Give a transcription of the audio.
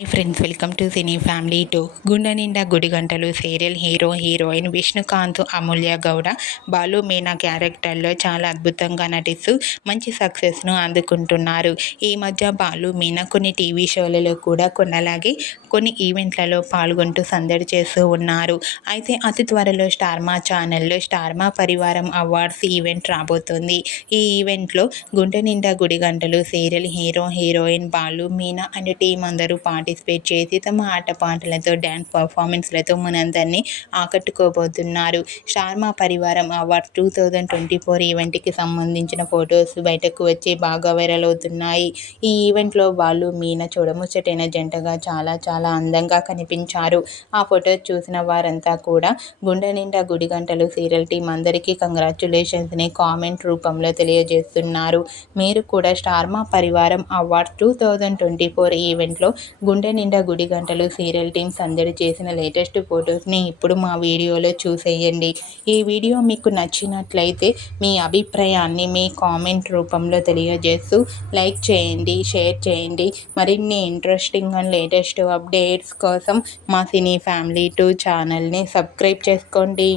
Hi friends, welcome to cine family two. గుండె నిండా గుడి గంటలు సీరియల్ హీరో హీరోయిన్ విష్ణుకాంత్, అమూల్య గౌడ, బాలు మీనా క్యారెక్టర్లో చాలా అద్భుతంగా నటిస్తూ మంచి సక్సెస్ను అందుకుంటున్నారు. ఈ మధ్య బాలు మీనా కొన్ని టీవీ షోలలో కూడా కొన్నలాగే కొన్ని ఈవెంట్లలో పాల్గొంటూ సందడి చేస్తూ ఉన్నారు. అయితే అతి త్వరలో స్టార్మా ఛానల్లో స్టార్మా పరివారం అవార్డ్స్ ఈవెంట్ రాబోతోంది. ఈ ఈవెంట్లో గుండె నిండా గుడి గంటలు serial hero heroine Balu Meena and team అందరూ పార్టిసిపేట్ చేసి తమ ఆటపాటలతో డ్యాన్స్ పర్ఫార్మెన్స్లతో మనందరినీ ఆకట్టుకోబోతున్నారు. స్టార్మా పరివారం అవార్డ్స్ 2024 ఈవెంట్కి సంబంధించిన ఫొటోస్ బయటకు వచ్చి బాగా వైరల్ అవుతున్నాయి. ఈ ఈవెంట్లో బాలు మీనా చూడముచ్చటైన జంటగా చాలా అందంగా కనిపించారు. ఆ ఫొటోస్ చూసిన వారంతా కూడా గుండె నిండా గుడి గంటలు సీరియల్ టీం అందరికీ కంగ్రాచ్యులేషన్స్ని కామెంట్ రూపంలో తెలియజేస్తున్నారు. మీరు కూడా స్టార్మా పరివారం అవార్డ్స్ 2024 ఈవెంట్లో గుండె నిండా గుడి గంటలు సీరియల్ టీం సందడి చేసిన లేటెస్ట్ ఫొటోస్ని ఇప్పుడు మా వీడియోలో చూసేయండి. ఈ వీడియో మీకు నచ్చినట్లయితే మీ అభిప్రాయాన్ని మీ కామెంట్ రూపంలో తెలియజేస్తూ లైక్ చేయండి, షేర్ చేయండి. మరిన్ని ఇంట్రెస్టింగ్ అండ్ లేటెస్ట్ అప్డేట్స్ కోసం మా సినీ ఫ్యామిలీ 2 ఛానల్ని సబ్స్క్రైబ్ చేసుకోండి.